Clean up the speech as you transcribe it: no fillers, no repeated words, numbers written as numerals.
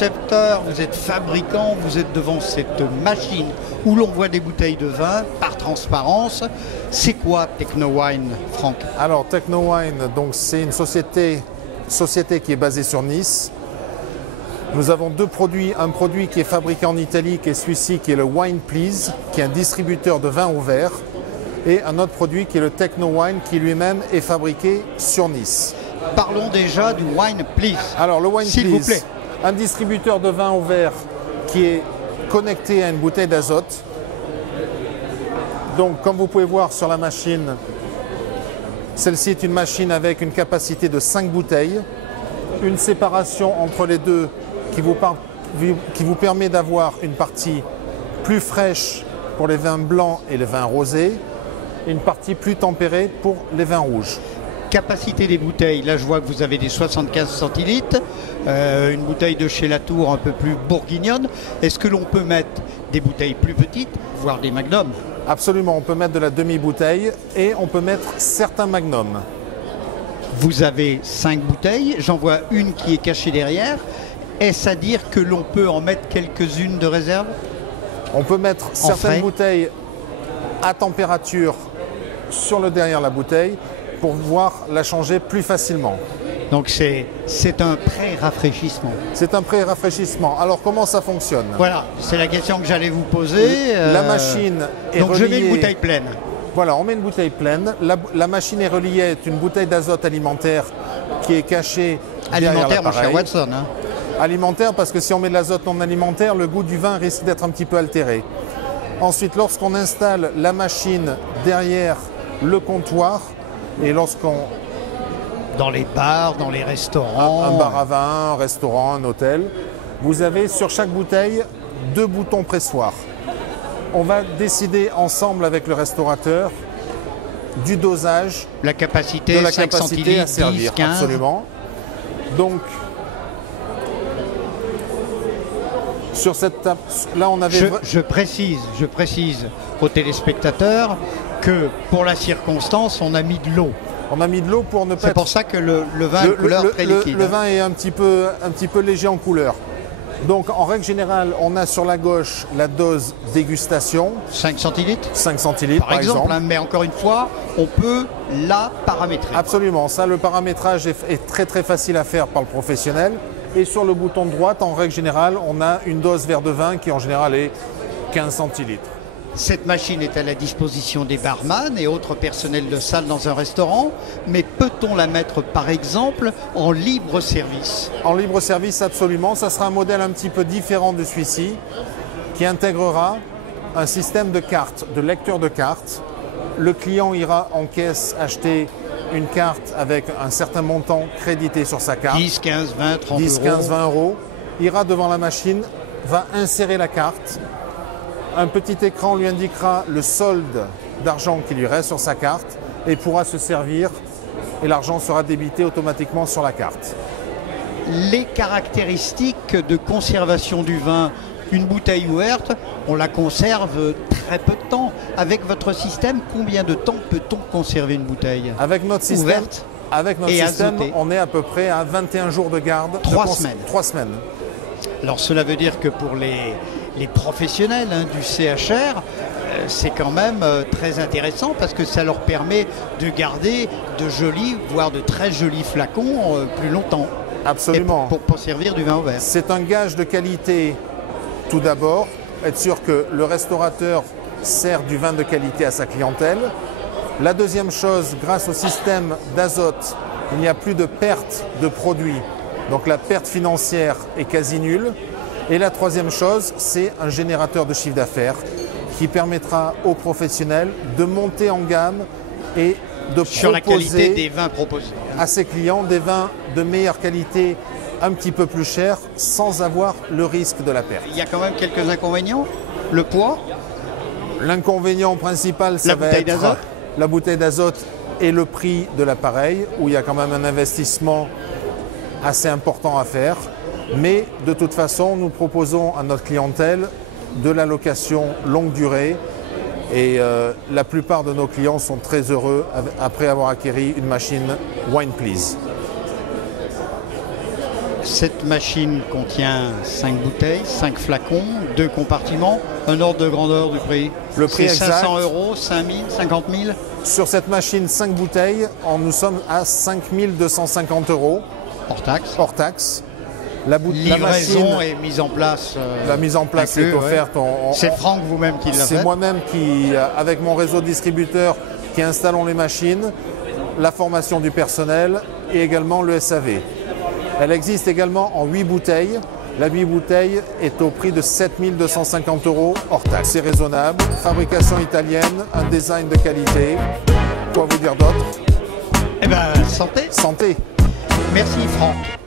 concepteur, vous êtes fabricant, vous êtes devant cette machine où l'on voit des bouteilles de vin par transparence. C'est quoi Technowine, Franck? Alors Technowine, donc c'est une société qui est basée sur Nice. Nous avons deux produits, un produit qui est fabriqué en Italie, qui est celui-ci, qui est le Wine Please, qui est un distributeur de vin au verre, et un autre produit qui est le Technowine, qui lui-même est fabriqué sur Nice. Parlons déjà du Wine Please. Alors le Wine S'il vous Please, plaît. un distributeur de vin au verre qui est connecté à une bouteille d'azote. Donc comme vous pouvez voir sur la machine, celle-ci est une machine avec une capacité de 5 bouteilles, une séparation entre les deux qui vous permet d'avoir une partie plus fraîche pour les vins blancs et les vins rosés, et une partie plus tempérée pour les vins rouges. Capacité des bouteilles, là je vois que vous avez des 75 centilitres, une bouteille de chez Latour un peu plus bourguignonne. Est-ce que l'on peut mettre des bouteilles plus petites, voire des magnums? Absolument, on peut mettre de la demi-bouteille et on peut mettre certains magnums. Vous avez 5 bouteilles, j'en vois une qui est cachée derrière. Est-ce à dire que l'on peut en mettre quelques-unes de réserve? On peut mettre certaines bouteilles à température sur le derrière la bouteille pour pouvoir la changer plus facilement. Donc c'est un pré-rafraîchissement. C'est un pré-rafraîchissement. Alors comment ça fonctionne? Voilà, c'est la question que j'allais vous poser. La machine est donc reliée... je mets une bouteille pleine. Voilà, on met une bouteille pleine. La machine est reliée à une bouteille d'azote alimentaire qui est cachée derrière alimentaire, mon l'appareil. cher Watson. Hein. Alimentaire, parce que si on met de l'azote non alimentaire, le goût du vin risque d'être un petit peu altéré. Ensuite, lorsqu'on installe la machine derrière le comptoir, et lorsqu'on... Dans les bars, dans les restaurants. Un bar à vin, un restaurant, un hôtel, vous avez sur chaque bouteille 2 boutons pressoirs. On va décider ensemble avec le restaurateur du dosage, la capacité, de la 5 capacité centilitres, à servir, 10, 15. absolument. Donc, sur cette table, là on avait... Je précise aux téléspectateurs que pour la circonstance, on a mis de l'eau. On a mis de l'eau pour ne pas... C'est pour ça que le vin a une couleur très liquide. Le vin est un petit peu léger en couleur. Donc en règle générale, on a sur la gauche la dose dégustation. 5 centilitres 5 centilitres par exemple. Hein, mais encore une fois, on peut la paramétrer. Absolument. Ça, le paramétrage est très très facile à faire par le professionnel. Et sur le bouton de droite, en règle générale, on a une dose verre de vin qui en général est 15 centilitres. Cette machine est à la disposition des barman et autres personnels de salle dans un restaurant, mais peut-on la mettre par exemple en libre service? En libre service, absolument. Ça sera un modèle un petit peu différent de celui-ci, qui intégrera un système de cartes, de lecteur de cartes. Le client ira en caisse acheter une carte avec un certain montant crédité sur sa carte. 10, 15, 20, 30 10, 15, 20 euros. Ira devant la machine, va insérer la carte. Un petit écran lui indiquera le solde d'argent qui lui reste sur sa carte et pourra se servir et l'argent sera débité automatiquement sur la carte. Les caractéristiques de conservation du vin, une bouteille ouverte, on la conserve très peu de temps. Avec votre système, combien de temps peut-on conserver une bouteille avec notre système, ouverte on est à peu près à 21 jours de garde. 3 semaines. 3 semaines. Alors cela veut dire que pour les professionnels du CHR, c'est quand même très intéressant parce que ça leur permet de garder de jolis, voire de très jolis flacons plus longtemps. Absolument. Pour servir du vin au verre. C'est un gage de qualité tout d'abord, être sûr que le restaurateur sert du vin de qualité à sa clientèle. La deuxième chose, grâce au système d'azote, il n'y a plus de perte de produits. Donc la perte financière est quasi nulle. Et la troisième chose, c'est un générateur de chiffre d'affaires qui permettra aux professionnels de monter en gamme et de sur la qualité des vins proposés à ses clients des vins de meilleure qualité, un petit peu plus chers, sans avoir le risque de la perte. Il y a quand même quelques inconvénients. Le poids. L'inconvénient principal, ça va être la bouteille d'azote et le prix de l'appareil, où il y a quand même un investissement assez important à faire. Mais de toute façon, nous proposons à notre clientèle de la location longue durée et la plupart de nos clients sont très heureux après avoir acquis une machine Wine Please. Cette machine contient 5 bouteilles, 5 flacons, 2 compartiments. Un ordre de grandeur du prix? Le prix c'est exact. 500 €, 5 000, 50 000? Sur cette machine, 5 bouteilles, nous sommes à 5 250 € Hors taxe. hors taxe. Livraison et mise en place. La mise en place est offerte. Ouais. C'est Franck vous-même qui l'a fait? C'est moi-même qui, avec mon réseau de distributeurs, qui installons les machines, la formation du personnel et également le SAV. Elle existe également en 8 bouteilles. La 8 bouteilles est au prix de 7 250 € hors taxe. C'est raisonnable, fabrication italienne, un design de qualité. Quoi vous dire d'autre? Eh bien, santé. Santé. Merci Franck.